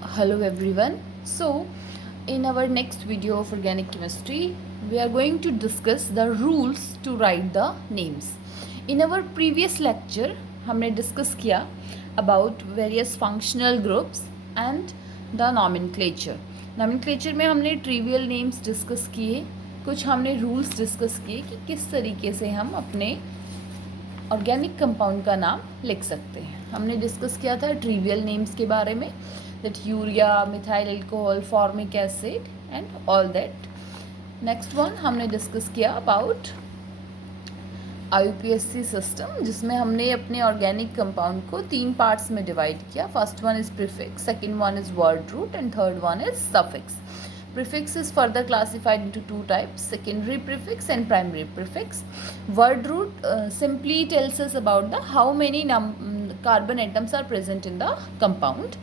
Hello everyone. So, in our next video of organic chemistry, we are going to discuss the rules to write the names. In our previous lecture, हमने discuss किया about various functional groups and the nomenclature. Nomenclature में हमने trivial names discuss किए, कुछ हमने rules discuss किए कि किस तरीके से हम अपने ऑर्गेनिक कंपाउंड का नाम लिख सकते हैं. हमने डिस्कस किया था ट्रिवियल नेम्स के बारे में, that urea, methyl alcohol, formic acid and all that. Next one हमने डिस्कस किया अबाउट IUPAC सिस्टम, जिसमें हमने अपने ऑर्गेनिक कंपाउंड को 3 पार्ट्स में डिवाइड किया. First one is prefix, second one is word root and third one is suffix. Prefix is further classified into 2 types: secondary prefix and primary prefix. Word root simply tells us about the how many carbon atoms are present in the compound.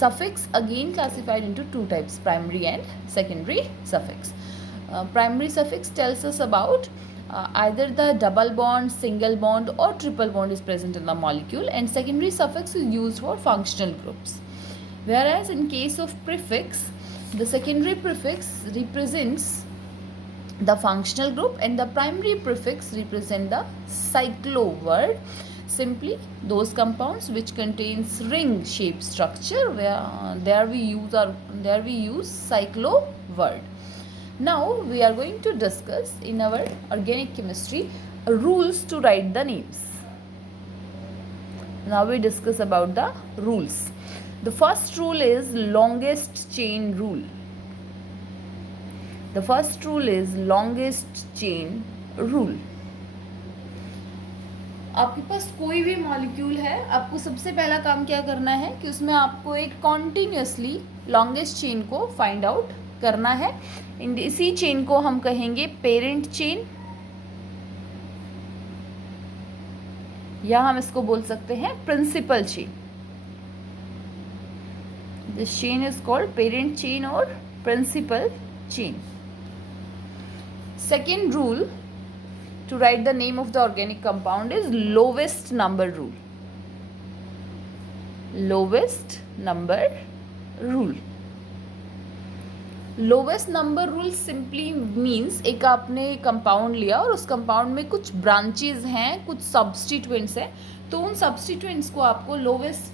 Suffix again classified into 2 types: primary and secondary suffix. Primary suffix tells us about either the double bond, single bond or triple bond is present in the molecule, and secondary suffix is used for functional groups. Whereas in case of prefix, the secondary prefix represents the functional group and the primary prefix represent the cyclo word. Simply those compounds which contains ring shaped structure, where there we use cyclo word. Now we are going to discuss in our organic chemistry rules to write the names. Now we discuss about the rules. The first rule is longest chain rule. The first rule is longest chain rule. आपके पास कोई भी molecule है, आपको सबसे पहला काम क्या करना है कि उसमें आपको एक कॉन्टिन्यूसली लॉन्गेस्ट चेन को फाइंड आउट करना है. इसी चेन को हम कहेंगे पेरेंट चेन, या हम इसको बोल सकते हैं principal chain. This chain is called parent chain or principal chain. Second rule to write the name of the organic compound is lowest number rule. Lowest number rule. Lowest number rule simply means एक आपने compound लिया और उस compound में कुछ branches हैं, कुछ substituents हैं, तो उन सब्स्टिट्यूएंट्स को आपको लोवेस्ट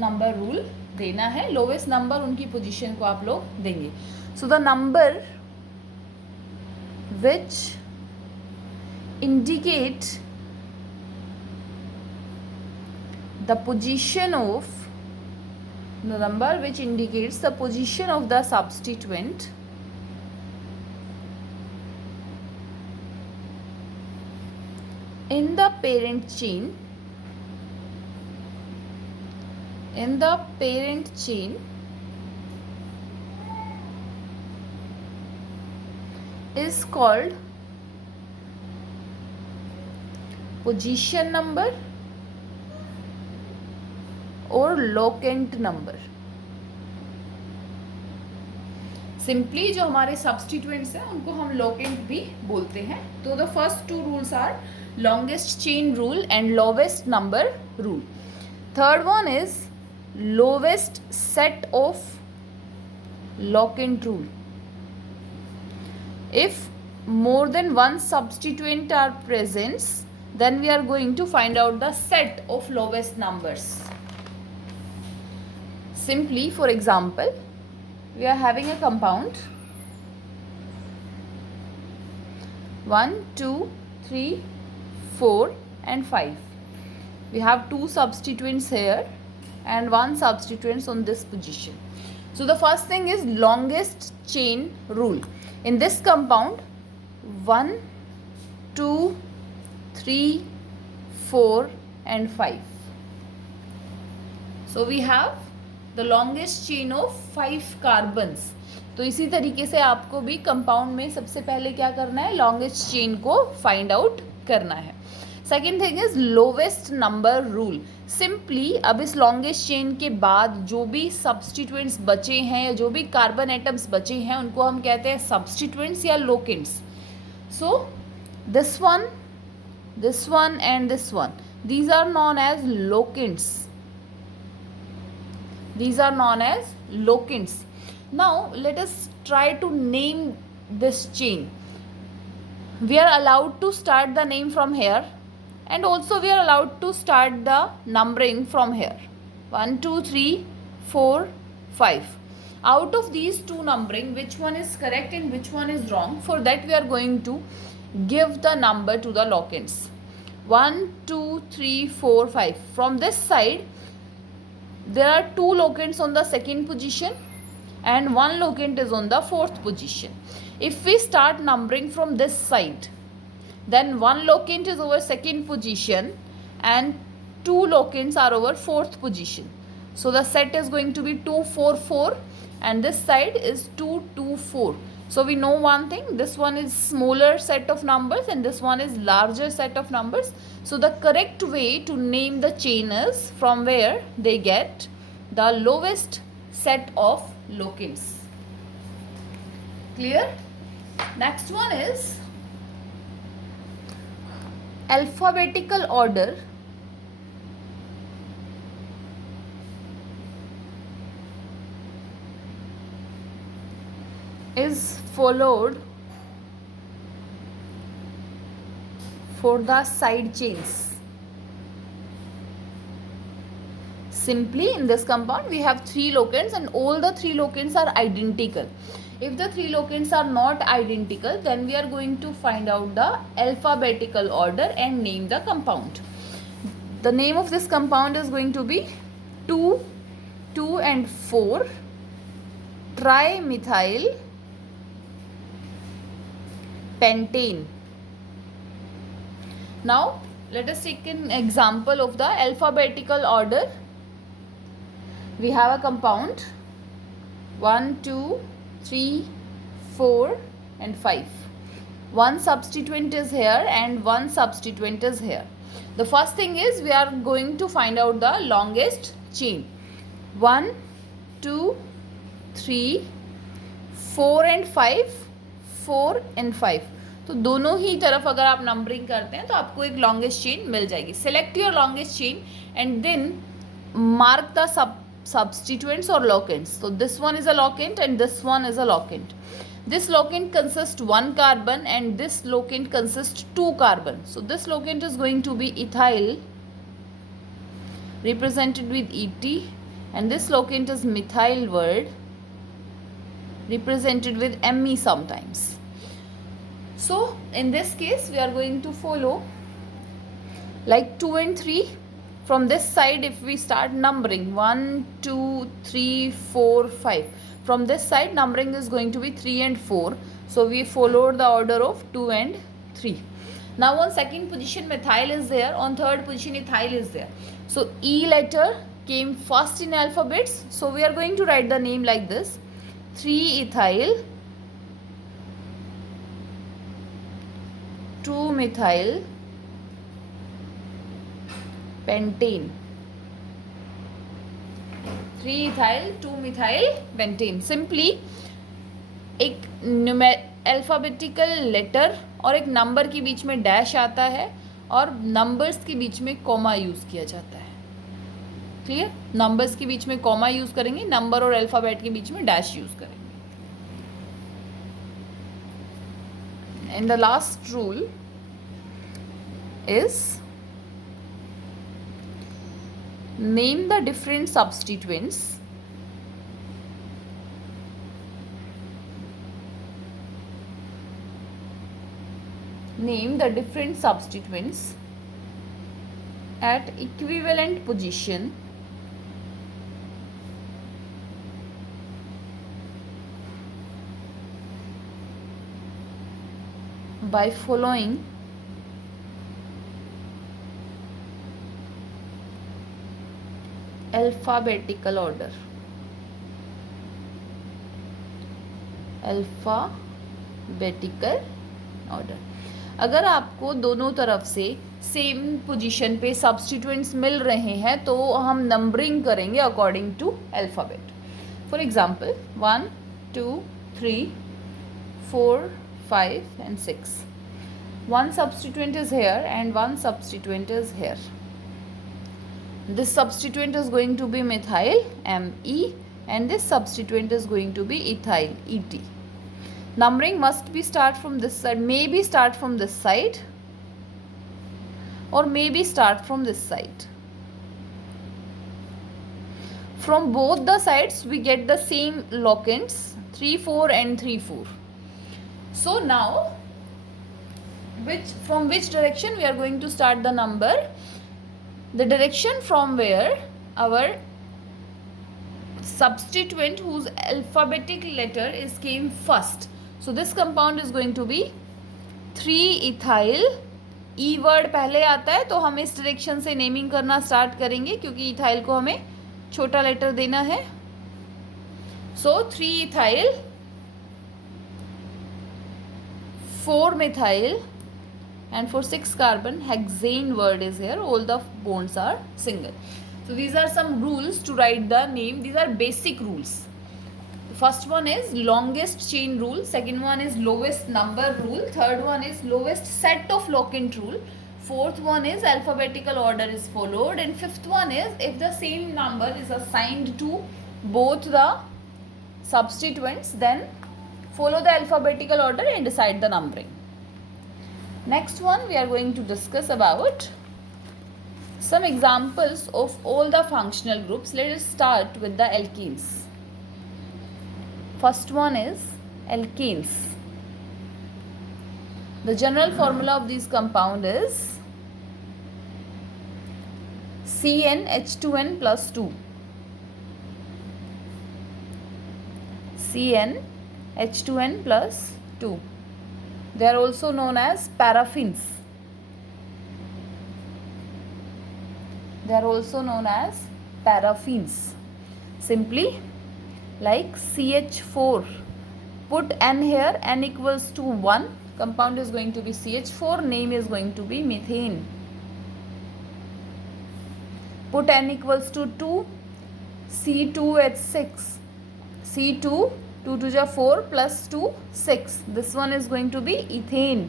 नंबर रूल देना है. लोवेस्ट नंबर उनकी पोजीशन को आप लोग देंगे. So the number which indicate the position of the number which indicates the position of the substituent in the parent chain is called position number और locant number. Simply जो हमारे substituents हैं उनको हम लोकेंट भी बोलते हैं. तो the first two rules are longest chain rule and lowest number rule. Third one is lowest set of locant rule. If more than one substituent are present, then we are going to find out the set of lowest numbers. Simply, for example, we are having a compound 1, 2, 3, 4 and 5. We have 2 substituents here and 1 substituent on this position. So the first thing is longest chain rule. In this compound 1, 2, 3, 4 and 5. So we have the longest chain of 5 carbons. तो इसी तरीके से आपको भी compound में सबसे पहले क्या करना है, लॉन्गेस्ट चेन को फाइंड आउट करना है. Second thing is lowest number rule. Simply अब इस लॉन्गेस्ट चेन के बाद जो भी सब्स्टिट्यूएंट्स बचे हैं या जो भी कार्बन एटम्स बचे हैं उनको हम कहते हैं सब्स्टिट्यूएंट्स या locants. So this one and this one, these are known as locands. These are known as locants. Now let us try to name this chain. We are allowed to start the name from here, and also we are allowed to start the numbering from here. 1 2 3 4 5. Out of these two numbering, which one is correct and which one is wrong? For that we are going to give the number to the locants. 1 2 3 4 5. From this side there are two locants on the second position and one locant is on the fourth position. If we start numbering from this side, then one locant is over second position and two locants are over fourth position. So the set is going to be 2 4 4 and this side is 2 2 4. So we know one thing, this one is smaller set of numbers and this one is larger set of numbers. So the correct way to name the chain is from where they get the lowest set of locants. Clear? Next one is alphabetical order is followed for the side chains. Simply in this compound we have three locants and all the three locants are identical. If the three locants are not identical, then we are going to find out the alphabetical order and name the compound. The name of this compound is going to be 2, 2 and 4 trimethyl pentane. Now let us take an example of the alphabetical order. We have a compound 1 2 3 4 and 5. One substituent is here and one substituent is here. The first thing is we are going to find out the longest chain. 1 2 3 4 and 5, 4 and 5. तो दोनों ही तरफ अगर आप numbering करते हैं तो आपको एक लॉन्गेस्ट चेन मिल जाएगी. Select your longest chain and then mark the substituents or locants. So this one is a locant and this one is a locant. This locant consists one carbon and this locant consists two carbon. So this locant is going to be ethyl represented with Et and this locant is methyl word represented with Me sometimes. So in this case we are going to follow like 2 and 3. From this side if we start numbering 1 2 3 4 5, from this side numbering is going to be 3 and 4. So we followed the order of 2 and 3. Now on second position methyl is there, on third position ethyl is there. So E letter came first in alphabets, so we are going to write the name like this: 3 ethyl 2 methyl pentane. 3 ethyl 2 methyl pentane. Simply एक alphabetical letter और एक number के बीच में dash आता है और numbers के बीच में कॉमा यूज़ किया जाता है. क्लियर? नंबर्स के बीच में कॉमा यूज़ करेंगे, नंबर और अल्फ़ाबेट के बीच में डैश यूज़ करेंगे. And the last rule is name the different substituents at equivalent position by following alphabetical order. Alphabetical order. अगर आपको दोनों तरफ से सेम पोजीशन पे सब्स्टिट्यूएंट्स मिल रहे हैं तो हम नंबरिंग करेंगे according to alphabet. For example 1 2 3 4 5 and 6. One substituent is here and one substituent is here. This substituent is going to be methyl, Me, and this substituent is going to be ethyl, Et. Numbering must be start from this side, maybe start from this side, or maybe start from this side. From both the sides we get the same locants, 3, 4 and 3, 4. So now, from which direction we are going to start the number? The direction from where our substituent whose alphabetic letter is came first. So this compound is going to be 3-ethyl. E word पहले आता है तो हम इस direction से naming करना start करेंगे क्योंकि इथाइल को हमें छोटा लेटर देना है. सो 3-ethyl, 4-methyl, and for 6-carbon hexane word is here. All the bonds are single. So these are some rules to write the name. These are basic rules. The first one is longest chain rule, second one is lowest number rule, third one is lowest set of locant rule, fourth one is alphabetical order is followed, and fifth one is if the same number is assigned to both the substituents, then follow the alphabetical order and decide the numbering. Next one we are going to discuss about some examples of all the functional groups. Let us start with the alkenes. First one is alkanes. The general formula of this compound is CnH2n plus 2. CnH2n plus 2. They are also known as paraffins. They are also known as paraffins. Simply like CH4. Put N here, N equals to 1. Compound is going to be CH4. Name is going to be methane. Put N equals to 2. C2H6. C2, 2 to the 4 plus 2, 6. This one is going to be ethane.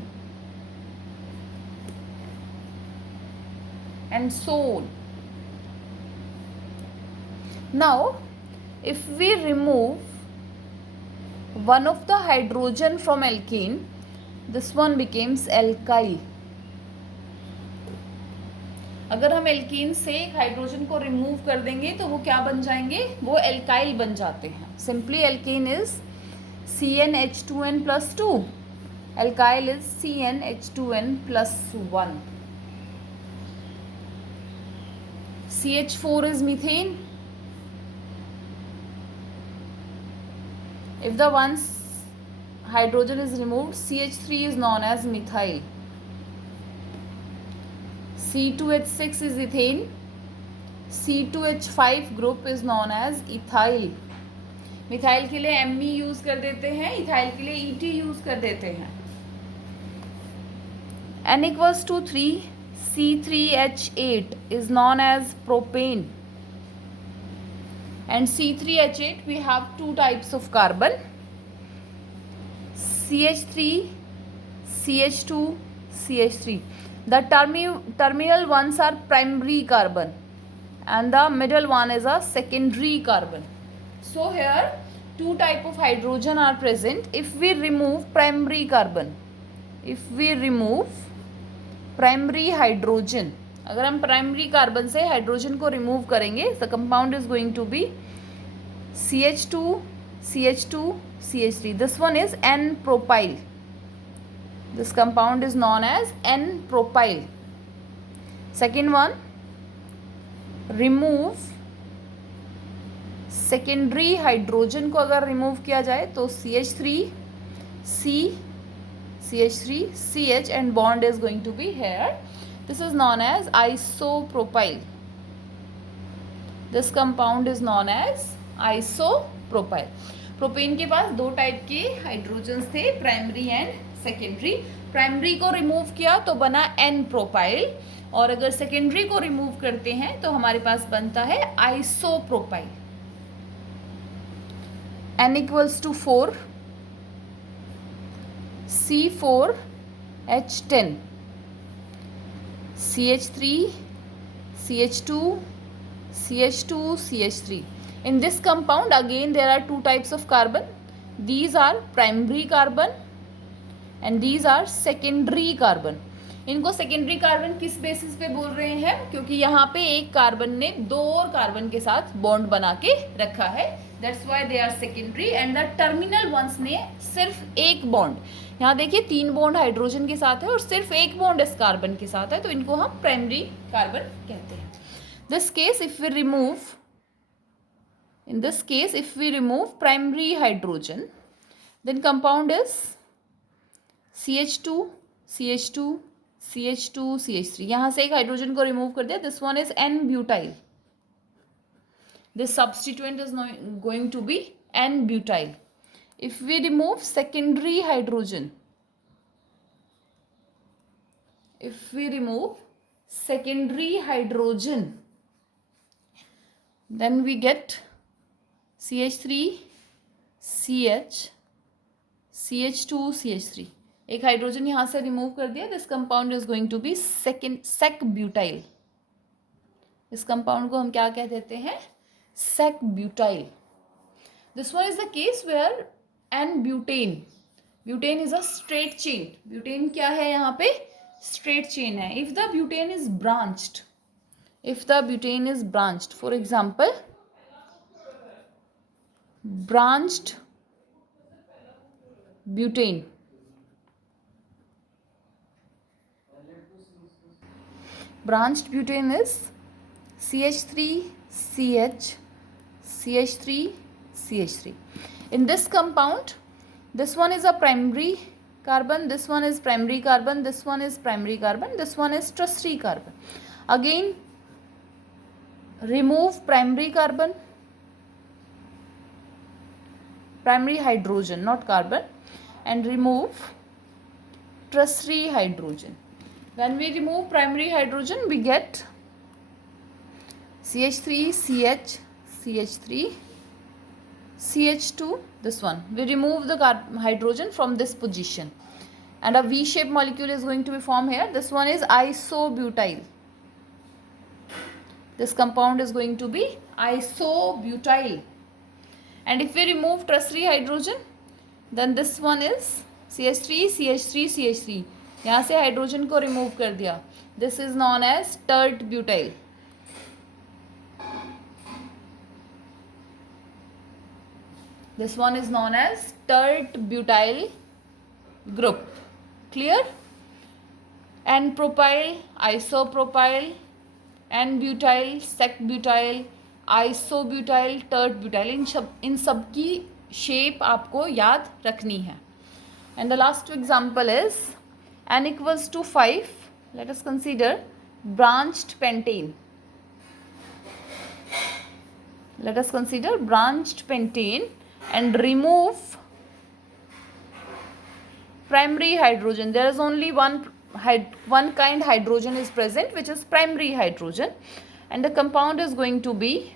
And so on. Now, if we remove one of the hydrogen from alkane, this one becomes alkyl. अगर हम alkene से एक hydrogen को remove कर देंगे तो वो क्या बन जाएंगे? वो एल्काइल बन जाते हैं. Simply alkene is CnH2n plus 2. Alkyl is CnH2n plus 1. CH4 is methane. If the one hydrogen is removed, CH3 is known as methyl. C2H6 is ethane. C2H5 group is known as ethyl. Methyl के लिए Me use कर देते हैं, ethyl के लिए Et use कर देते हैं. N equals to 3, C3H8 is known as propane. And C3H8 we have two types of carbon, CH3, CH2, CH3. The terminal ones are primary carbon and the middle one is a secondary carbon. So here two type of hydrogen are present. If we remove primary carbon, primary hydrogen, अगर हम primary carbon से hydrogen को remove करेंगे, the compound is going to be CH2, CH2, CH3. This one is N-propyl. This compound is known as N-propyl. Second one, remove secondary hydrogen को अगर remove किया जाए तो CH3, C, CH3, CH and bond is going to be here. This is known as isopropyl. This compound is known as isopropyl. Propane के पास दो type के hydrogens थे, primary and secondary. Primary को रिमूव किया तो बना एन प्रोपाइल, और अगर सेकेंडरी को रिमूव करते हैं तो हमारे पास बनता है isopropyl. N equals to 4, C4H10, CH3, CH2, CH2 CH3. In this compound again there are two types of carbon. These are primary carbon and these are secondary carbon. इनको सेकेंडरी कार्बन किस basis पे बोल रहे हैं, क्योंकि यहाँ पे एक कार्बन ने दो और कार्बन के साथ बॉन्ड बना के रखा है, that's why they are secondary. And the terminal ones ने सिर्फ एक बॉन्ड, यहाँ देखिए 3 बॉन्ड हाइड्रोजन के साथ है और सिर्फ एक बॉन्ड इस कार्बन के साथ है, तो इनको हम प्राइमरी कार्बन कहते हैं. This case if we remove, in this case if we remove primary hydrogen, then compound is CH2 CH2 CH2 CH3. यहाँ से एक हाइड्रोजन को रिमूव कर दिया, this one is N-butyl. This substituent is going to be N-butyl. If we remove secondary hydrogen, if we remove secondary hydrogen, then we get CH3 CH CH2 CH3. एक hydrogen यहाँ से remove कर दिया, this compound is going to be sec butyl. इस compound को हम क्या कह देते हैं, sec butyl. This one is the case where n butane, butane is a straight chain. Butane क्या है यहाँ पे, स्ट्रेट चेन है. If the butane is branched, if the butane is branched, for example branched butane, branched butane is CH3 CH CH3 CH3. In this compound, this one is a primary carbon, this one is primary carbon, this one is primary carbon, this one is tertiary carbon. Again remove primary carbon, primary hydrogen, not carbon, and remove tertiary hydrogen. When we remove primary hydrogen, we get CH3 CH CH3 CH2, this one. We remove the hydrogen from this position and a V-shaped molecule is going to be formed here. This one is isobutyl. This compound is going to be isobutyl. And if we remove tertiary hydrogen, then this one is CH3 CH3 CH3. यहाँ से hydrogen को remove कर दिया, this is known as tert butyl. This one is known as tert butyl group. Clear? N-propyl, isopropyl, N-butyl, sec-butyl, isobutyl, tert butyl. इन सब की shape आपको याद रखनी है. And the last example is N equals to 5. Let us consider branched pentane. Let us consider branched pentane and remove primary hydrogen. There is only one kind hydrogen is present, which is primary hydrogen, and the compound is going to be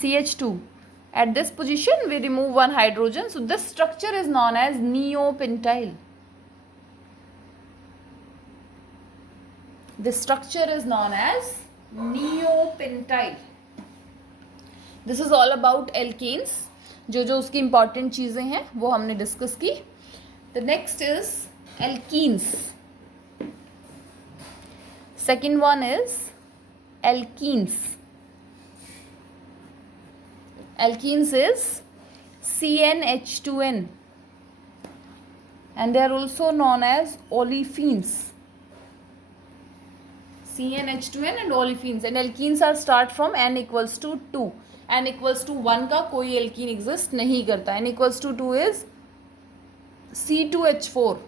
CH2. At this position we remove one hydrogen, so this structure is known as neopentyl. This structure is known as neopentyl. This is all about alkanes. जो जो उसकी important चीज़ें हैं वो हमने discuss की. The next is alkenes. Second one is alkenes. Alkenes is CnH2n and they are also known as olefins. CnH2n and olefins, and alkenes are start from N equals to 2. N equals to 1 का कोई alkene exist नहीं करता. N equals to 2 is C2H4,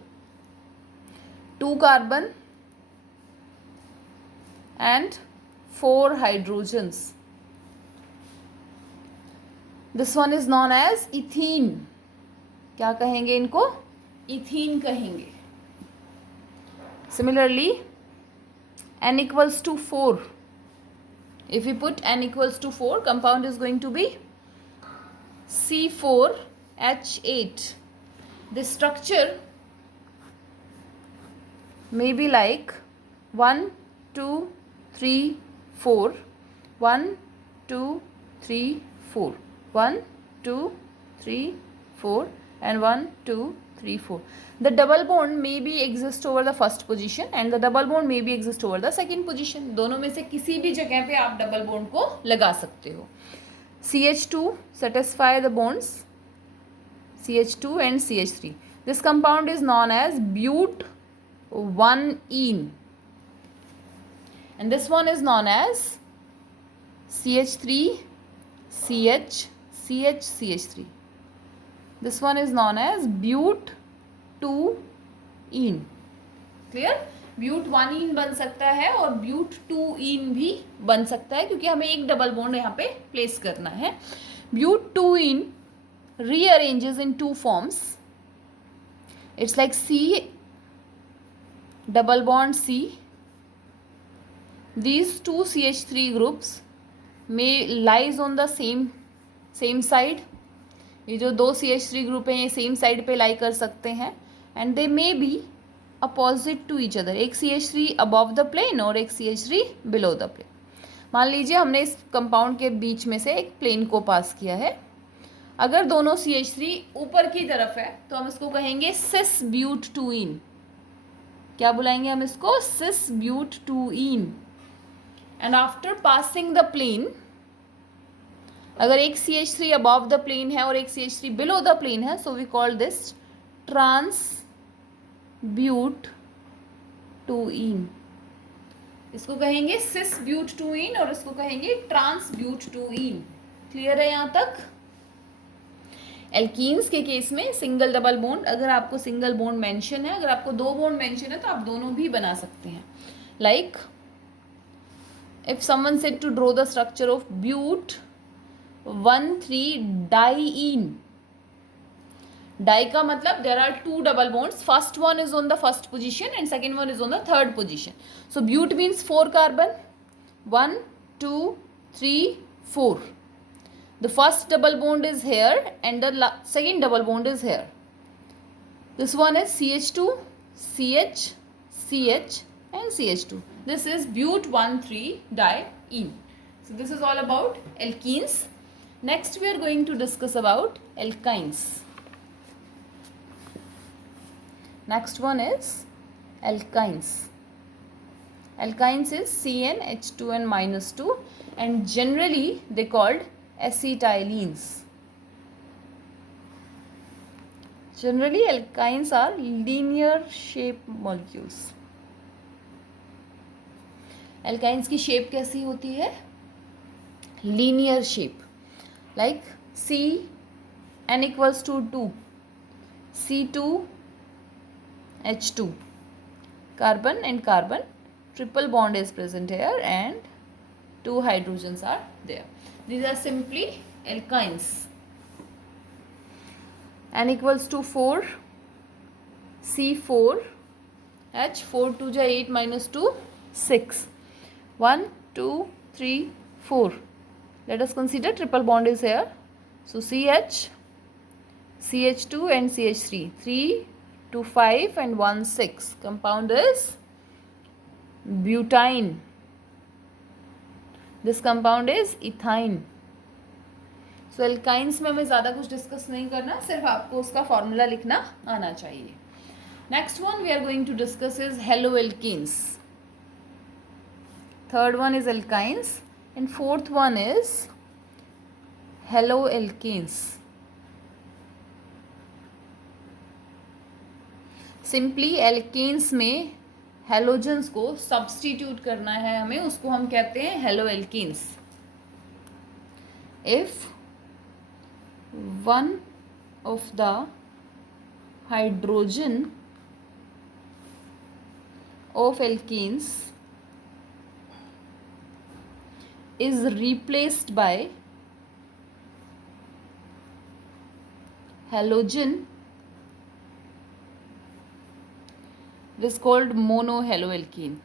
2 carbon and 4 hydrogens. This one is known as ethene. क्या कहेंगे इनको, ethene कहेंगे. Similarly N equals to 4. If we put N equals to 4, compound is going to be C4H8. This structure may be like 1 2 3 4, 1 2 3 4, 1 2 3 4 and 1 2 3 4. The double bond may be exist over the first position and the double bond may be exist over the second position. दोनों में से किसी भी जगह पे आप double bond को लगा सकते हो. CH2 satisfy the bonds CH2 and CH3. This compound is known as but1-ene and this one is known as CH3 CH CH CH3. This one is known as but2-ene. Clear? but1-ene बन सकता है और but2-ene भी बन सकता है क्योंकि हमें एक डबल बॉन्ड यहाँ पे प्लेस करना है. but2-ene rearranges in two forms. It's like C double bond C. These two CH3 groups may lies on the same side. ये जो दो CH3 ग्रुप हैं ये सेम साइड पे लाई कर सकते हैं and they may be opposite to each other. एक CH3 अबव द प्लेन और एक CH3 बिलो द प्लेन. मान लीजिए हमने इस कंपाउंड के बीच में से एक प्लेन को पास किया है. अगर दोनों CH3 ऊपर की तरफ है तो हम इसको कहेंगे सिस but2-ene. क्या बुलाएंगे हम इसको? Cis but2-ene. And after passing the plane, अगर एक CH3 अबव द प्लेन है और एक CH3 बिलो द प्लेन है, so we call this trans but2-ene. इसको कहेंगे सिस but2-ene और इसको कहेंगे ट्रांस but2-ene. क्लियर है यहाँ तक? एल्कीन्स के केस में सिंगल डबल बॉन्ड, अगर आपको सिंगल बॉन्ड मेंशन है, अगर आपको दो बॉन्ड मेंशन है तो आप दोनों भी बना सकते हैं. Like if someone said to draw the structure of but1,3-diene. Di का मतलब there are two double bonds. First one is on the first position and second one is on the third position. So but means 4 carbon. 1 2 3 4. The first double bond is here and the second double bond is here. This one is CH2, CH, CH and CH2. This is but1,3-diene. So this is all about alkenes. Next we are going to discuss about alkynes. Next one is alkynes. Alkynes is CnH2n -2 and generally they called acetylenes. Generally alkynes are linear shape molecules. alkynes की shape कैसी होती है? linear shape. like C n equals to 2, C2H2, carbon and carbon, triple bond is present here and two hydrogens are there. These are simply alkynes. n equals to 4, C4H, 4 2 ja 8 minus 2 6, 1 2 3 4. Let us consider triple bond is here. So CH, CH2 and CH3, 3 2 5 and 1 6. Compound is butene. This compound is ethyne. So alkynes में हमें ज़्यादा कुछ discuss नहीं करना, सिर्फ आपको उसका formula लिखना आना चाहिए. Next one we are going to discuss is haloalkenes. Third one is alkynes and fourth one is haloalkenes. Simply alkenes में हेलोजन्स को सब्सटीट्यूट करना है हमें, उसको हम कहते हैं haloalkenes. If one of the hydrogen of alkenes is replaced by halogen, this called monohaloalkene.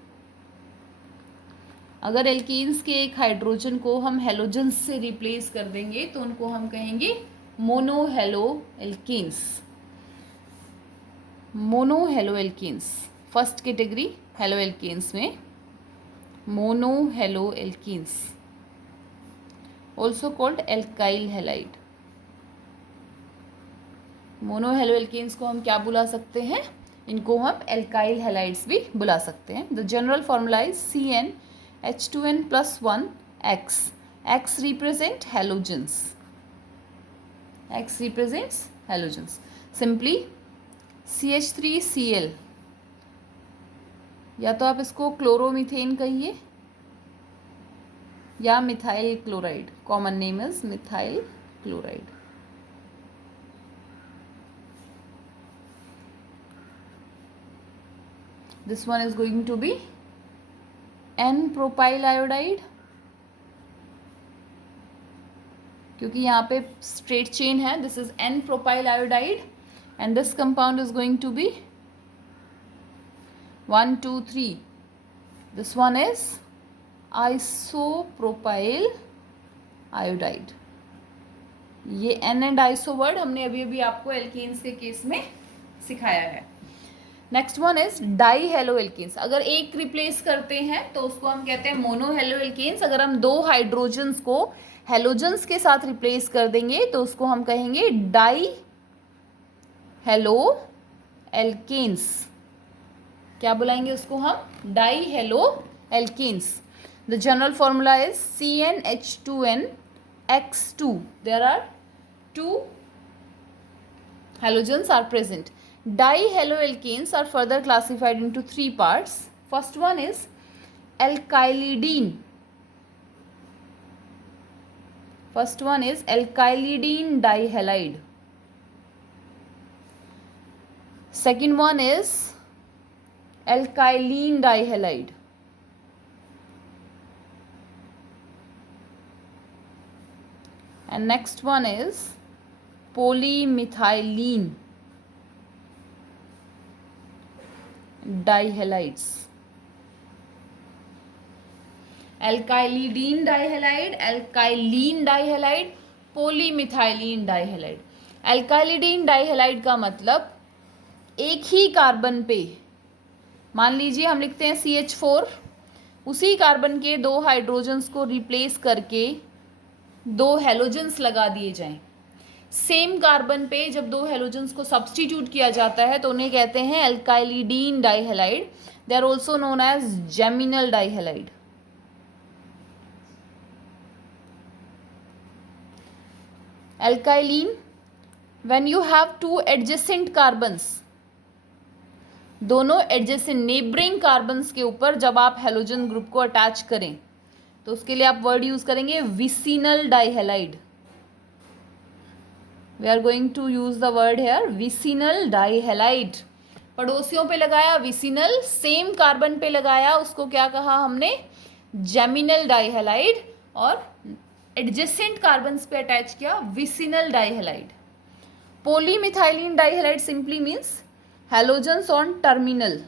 अगर एल्कीन्स के एक हाइड्रोजन को हम हेलोजन से रिप्लेस कर देंगे तो उनको हम कहेंगे मोनोहेलोएल्कीन्स. मोनोहेलोएल्कीन्स फर्स्ट कैटेगरी हेलोएल्कीन्स में. monohaloalkenes, also called alkyl halide. मोनोहेलोएल्केन्स को हम क्या बुला सकते हैं? इनको हम एल्काइल हैलाइड्स भी बुला सकते हैं. The general formula is CnH2n+1X. X represent halogens. X represents halogens. Simply CH3Cl, या तो आप इसको क्लोरोमीथेन कहिए या methyl chloride. Common name is methyl chloride. This one is going to be N-propyl iodide, क्योंकि यहाँ पे स्ट्रेट चेन है. This is N-propyl iodide and this compound is going to be 1, 2, 3. This one is isopropyl iodide. ये N and iso word हमने अभी अभी आपको alkanes के केस में सिखाया है. Next one is dihaloalkanes. अगर एक रिप्लेस करते हैं तो उसको हम कहते हैं मोनोहेलोएल्केन्स. अगर हम दो हाइड्रोजन्स को हेलोजन्स के साथ रिप्लेस कर देंगे तो उसको हम कहेंगे डाईहेलोएल्केन्स. क्या बुलाएंगे उसको हम? Dihaloalkanes. The general formula is CnH2nX2. There are 2 halogens are present. Dihaloalkanes are further classified into 3 parts. First one is alkylidene. First one is alkylidene dihalide. Second one is alkylene dihalide. And next one is polymethylene dihalides. Alkylidene dihalide, alkylene dihalide, polymethylene dihalide. Alkylidene dihalide का मतलब एक ही carbon पे, मान लीजिए हम लिखते हैं CH4, उसी कार्बन के 2 हाइड्रोजन्स को रिप्लेस करके 2 हेलोजन्स लगा दिए जाएं. सेम कार्बन पे जब 2 हेलोजन्स को सब्स्टिट्यूट किया जाता है तो उन्हें कहते हैं alkylidene dihalide. They are also known as geminal dihalide. Alkylene, when you have 2 adjacent carbons, दोनों एडजेसेंट नेबरिंग कार्बन्स के ऊपर जब आप हेलोजन ग्रुप को अटैच करें तो उसके लिए आप वर्ड यूज करेंगे vicinal dihalide. We are going to use the word here vicinal dihalide. पड़ोसियों पे लगाया विसिनल, सेम कार्बन पे लगाया उसको क्या कहा हमने? Geminal dihalide. और एडजेसेंट कार्बन्स पे अटैच किया vicinal dihalide. Polymethylene dihalide simply means halogens on terminal.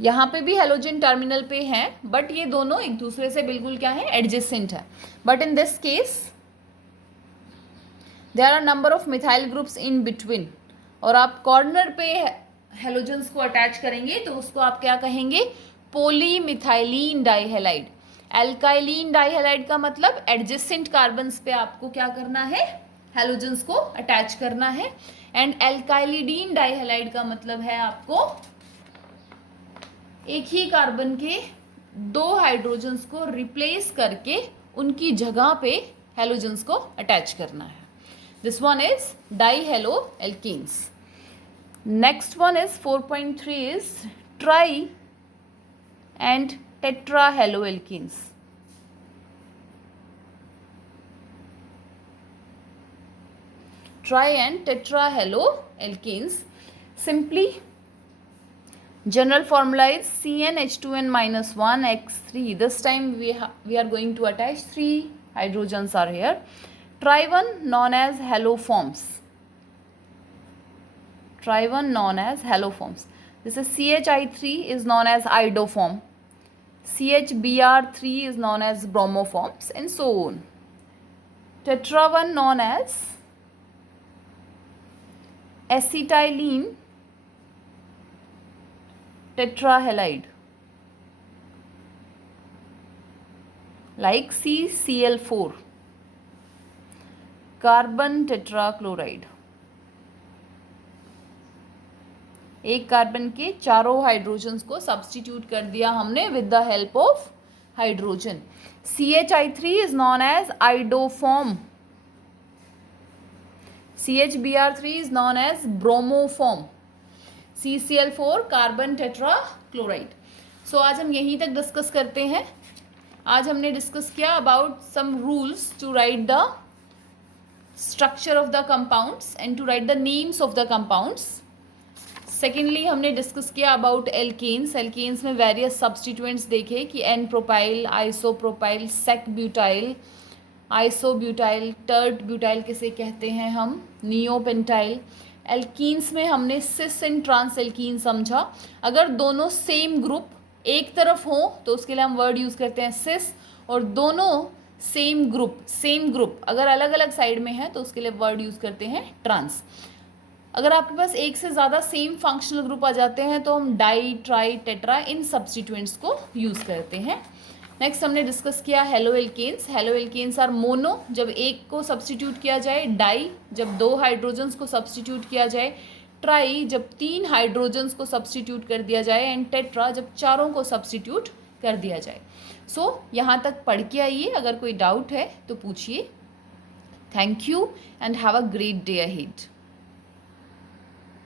यहाँ पे भी हेलोजन टर्मिनल पे हैं बट ये दोनों एक दूसरे से बिल्कुल क्या है? एडजेसेंट है. But in this case there are number of methyl groups in between. और आप कॉर्नर पे हेलोजन्स को अटैच करेंगे तो उसको आप क्या कहेंगे? पोलीमिथाइलिन डाइहेलाइड. एल्काइलिन डाइहेलाइड का मतलब एडजेसेंट कार्बन्स पे आपको क्या करना है? हेलोजन्स को अटैच करना है. एंड एल्काइलिडीन डाइहेलाइड का मतलब है आपको एक ही कार्बन के 2 हाइड्रोजन्स को रिप्लेस करके उनकी जगह पे हेलोजन्स को अटैच करना है. This one is dihaloalkenes. Next one is 4.3 is tri and tetrahaloalkenes. Tri and tetrahaloalkenes. Simply general formula is CnH2n-1X3. This time we are going to attach 3 hydrogens are here. Try one known as haloforms. Try one known as haloforms. This is CHI3 is known as iodoform. CHBr3 is known as bromoforms and so on. Tetra one known as acetylene tetrahalide. like CCl4, carbon tetrachloride. एक carbon के चारों hydrogens को substitute कर दिया हमने with the help of hydrogen. CHI3 is known as iodoform. CHBr3 is known as bromoform. CCl4 carbon tetrachloride. So आज हम यहीं तक डिस्कस करते हैं। आज हमने डिस्कस किया about some rules to write the structure of the compounds and to write the names of the compounds. Secondly हमने डिस्कस किया अबाउट एल्केन्स। एल्केन्स में वेरियस सब्स्टिट्यूएंट्स देखे कि n propyl, isopropyl, sec butyl, isobutyl, tert butyl किसे कहते हैं हम, neopentyl. Alkenes में हमने सिस एंड ट्रांस एल्कीन समझा। अगर दोनों सेम ग्रुप एक तरफ हो तो उसके लिए हम वर्ड यूज़ करते हैं सिस, और दोनों सेम ग्रुप अगर अलग अलग साइड में है तो उसके लिए वर्ड यूज़ करते हैं ट्रांस। अगर आपके पास एक से ज़्यादा सेम फंक्शनल ग्रुप आ जाते हैं तो हम डाई, ट्राई, टेट्रा इन सब्स्टिट्यूएंट्स को यूज़ करते हैं। नेक्स्ट हमने डिस्कस किया halo alkanes. Halo alkanes are mono, जब एक को सब्स्टिट्यूट किया जाए, डाई जब 2 हाइड्रोजन्स को सब्स्टिट्यूट किया जाए, ट्राई जब 3 हाइड्रोजन्स को सब्स्टिट्यूट कर दिया जाए, एंड टेट्रा जब चारों को सब्स्टिट्यूट कर दिया जाए। सो यहाँ तक पढ़ के आइए, अगर कोई डाउट है तो पूछिए। Thank you and have a great day ahead.